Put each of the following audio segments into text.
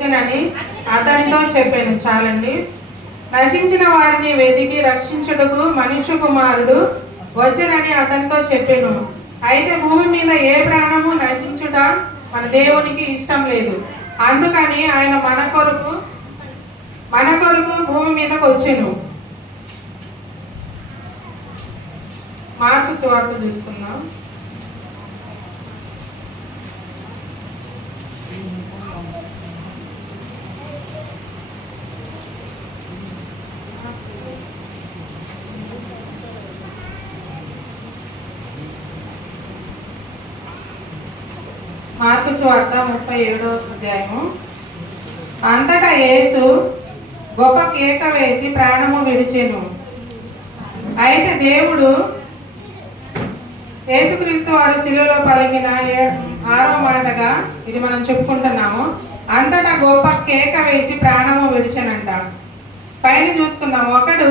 వచ్చానని అతనితో చెప్పాను. చాలండి. నశించిన వారిని వెదికి రక్షించుటకు మనుష్య కుమారుడు వచ్చానని అతనితో చెప్పాను. అయితే భూమి మీద ఏ ప్రాణము నశించుట మన దేవునికి ఇష్టం లేదు. అందుకని ఆయన మన కొరకు భూమి మీదకి వచ్చాను. మార్కు సువార్త చూసుకుందాం. మార్కు సువార్త 37వ అధ్యాయము. అంతటా యేసు గొప్ప కేక వేసి ప్రాణము విడిచెను. అయితే దేవుడు యేసుక్రీస్తు వారు శిలువలో పలికిన 6వ మాటగా ఇది మనం చెప్పుకుంటున్నాము. అంతటా గొప్ప కేక వేసి ప్రాణము విడిచెనంట. పైన చూసుకుందాం. ఒకడు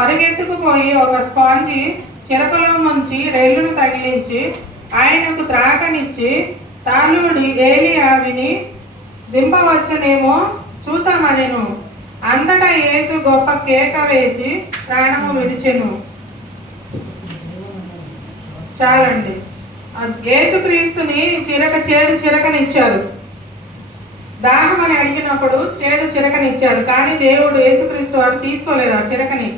పరుగెత్తుకుపోయి ఒక స్పాంజి చిరకలో ముంచి రెల్లును తగిలించి ఆయనకు త్రాగనిచ్చి తాళూడి ఏలియా విని దింపవచ్చునేమో చూద్దామనెను. అంతటా యేసు గొప్ప కేక వేసి ప్రాణము విడిచెను. చాలండి. యేసుక్రీస్తుని చేదు చిరకనిచ్చారు. దాహం అని అడిగినప్పుడు చేదు చిరకనిచ్చారు. కానీ దేవుడు యేసుక్రీస్తు వారు తీసుకోలేదు ఆ చిరకని.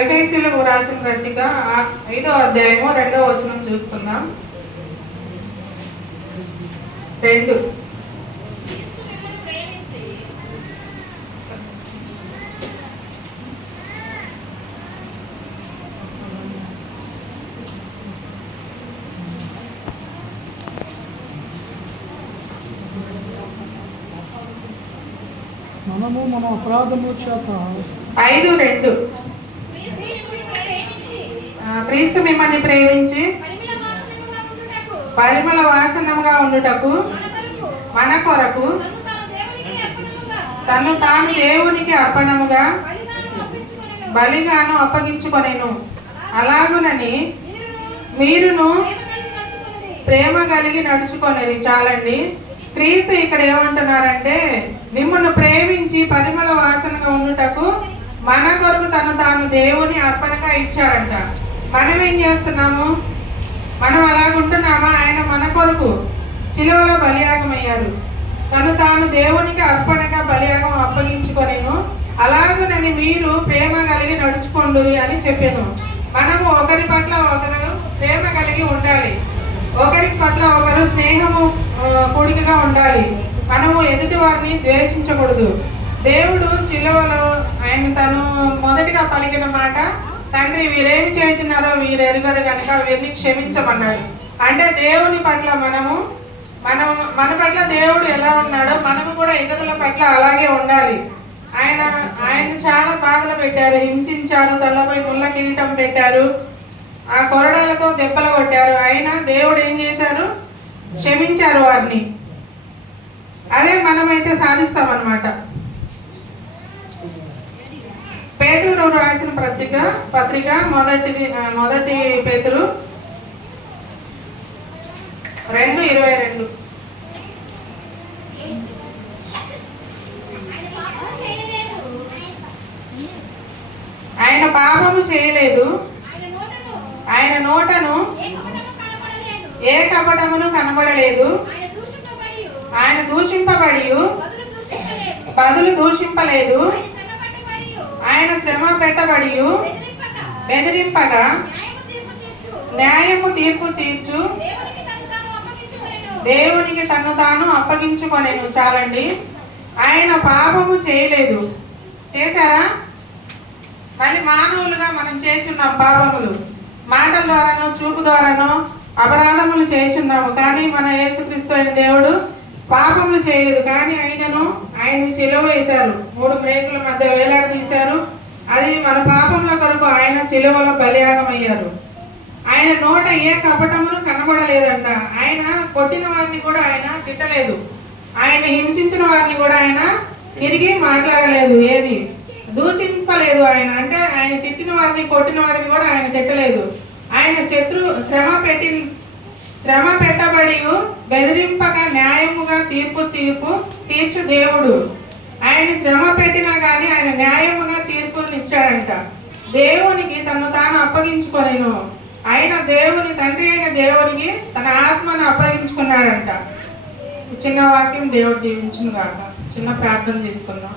ఎఫెసీయులకు రాసిన పత్రిక 5వ అధ్యాయము 2వ వచనం చూసుకుందాం. 2 మనము మన అపరాధముల చేత 5:2 క్రీస్తు మిమ్మల్ని ప్రేమించి పరిమళ వాసనముగా ఉండుటకు మన కొరకు తను తాను దేవునికి అర్పణముగా బలిగాను అప్పగించుకొనెను. అలాగునని మీరును ప్రేమ కలిగి నడుచుకొనేది. చాలండి. క్రీస్తు ఇక్కడ ఏమంటున్నారంటే మిమ్మల్ని ప్రేమించి పరిమళ వాసనగా ఉండుటకు మన కొరకు తను తాను దేవుని అర్పణగా ఇచ్చారంట. మనం ఏం చేస్తున్నాము? మనం అలాగుంటున్నామా? ఆయన మన కొరకు శిలువలో బలియాగమయ్యారు. తను తాను దేవునికి అర్పణగా బలియాగం అప్పగించుకొనేను. అలాగునని మీరు ప్రేమ కలిగి నడుచుకోండి అని చెప్పాను. మనము ఒకరి పట్ల ఒకరు ప్రేమ కలిగి ఉండాలి. ఒకరి పట్ల ఒకరు స్నేహము కూడికగా ఉండాలి. మనము ఎదుటి వారిని ద్వేషించకూడదు. దేవుడు శిలువలో ఆయన తను మొదటిగా పలికిన మాట, తండ్రి వీరేమి చేస్తున్నారో వీరు ఎరుగరు కనుక వీరిని క్షమించమన్నాడు. అంటే దేవుని పట్ల మన పట్ల దేవుడు ఎలా ఉన్నాడో మనము కూడా ఇతరుల పట్ల అలాగే ఉండాలి. ఆయన చాలా బాధలు పెట్టారు, హింసించారు, తలపై ముళ్ళ కిరీటం పెట్టారు, ఆ కొరడాలతో దెబ్బలు కొట్టారు. అయినా దేవుడు ఏం చేశారు? క్షమించారు వారిని. అదే మనమైతే సాధిస్తామన్నమాట. పేతురు రాసిన పత్రిక మొదటి పేతురు 2:22. ఆయన పాపము చేయలేదు, ఆయన నోటను ఏ కపటమును కనబడలేదు, ఆయన దూషింపబడి బదులు దూషింపలేదు, ఆయన శ్రమ పెట్టబడి బెదిరింపగా న్యాయము తీర్పు తీర్చు దేవునికి తను తాను అప్పగించుకొనేను. చాలండి. ఆయన పాపము చేయలేదు. చేశారా? మళ్ళీ మానవులుగా మనం చేస్తున్నాం పాపములు. మాటల ద్వారానో చూపు ద్వారానో అపరాధములు చేస్తున్నాము. కానీ మన యేసుక్రీస్తు అయిన దేవుడు పాపములు చేయలేదు. కానీ ఆయన్ని సిలువ వేశారు. 3 మ్రేకుల మధ్య వేలాడదీశారు. అది మన పాపముల కొరకు ఆయన సిలువలో బలియాగమయ్యారు. ఆయన నోట ఏ కపటమును కనబడలేదంట. ఆయన కొట్టిన వారిని కూడా ఆయన తిట్టలేదు. ఆయన హింసించిన వారిని కూడా ఆయన తిరిగి మాట్లాడలేదు. ఏది దూషింపలేదు ఆయన. అంటే ఆయన తిట్టిన వారిని కొట్టిన వారిని కూడా ఆయన తిట్టలేదు. ఆయన శ్రమ పెట్టబడి బెదిరింపగా న్యాయముగా తీర్చు దేవుడు. ఆయన శ్రమ పెట్టినా కానీ ఆయన న్యాయముగా తీర్పునిచ్చాడంట. దేవునికి తను తాను అప్పగించుకొనెను. ఆయన తండ్రి అయిన దేవునికి తన ఆత్మను అప్పగించుకున్నాడంట. చిన్న వాక్యం దేవుడు దీవించును గాక. చిన్న ప్రార్థన చేసుకుందాం.